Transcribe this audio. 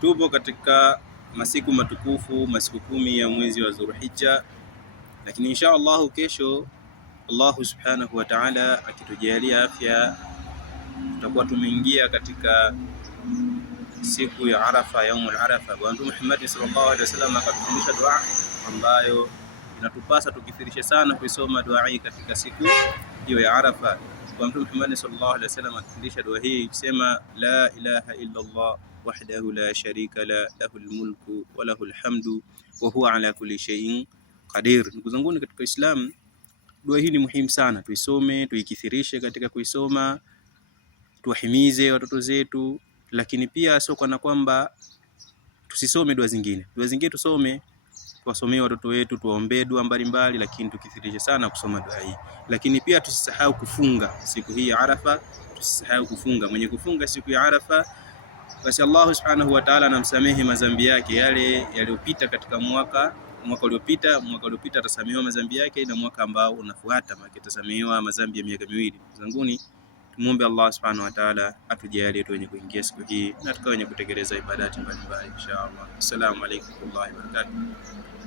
Tupo katika masiku matukufu, masiku 10 ya mwezi wa Dhulhijja, lakini insha Allah kesho Allah subhanahu wa ta'ala akitujalia afya tutakuwa tumeingia katika siku ya Arafa, yaumul Arafa. Bwana Mtume Muhammad sallallahu alaihi wasallam akatufundisha dua ambayo inatupasa tukithirishe sana kuisoma dua hii katika siku hiyo ya Arafa. Bwana Mtume Muhammad sallallahu alaihi wasallam akatufundisha dua hii kusema la ilaha illa Allah wahdahu la sharika la lahul mulku wa lahul hamdu wa huwa ala kulli shay'in qadir. Ndugu zangu katika Islam, dua hii ni muhimu sana, tuisome, tuikithirishe katika kuisoma, tuwahimize watoto zetu, lakini pia sio kana kwamba tusisome dua zingine. Dua zingine tusome, tuwasomee watoto wetu, tuwaombee dua mbalimbali, lakini tukithirishe sana kusoma dua hii. Lakini pia tusisahau kufunga siku hii ya Arafa, tusisahau kufunga. Mwenye kufunga siku ya Arafa, basi Allah subhanahu wa ta'ala anamsamehe madhambi yake yale yaliyopita katika mwaka uliopita atasamehewa madhambi yake, na mwaka ambao unafuata atasamehewa madhambi ya miaka miwili. Zanguni, tumuombe Allah subhanahu wa ta'ala atujalie tu wenye kuingia siku hii na tukawe wenye kutekeleza ibadati mbalimbali inshallah. Assalamu alaykum wa rahmatullahi wa barakatuh.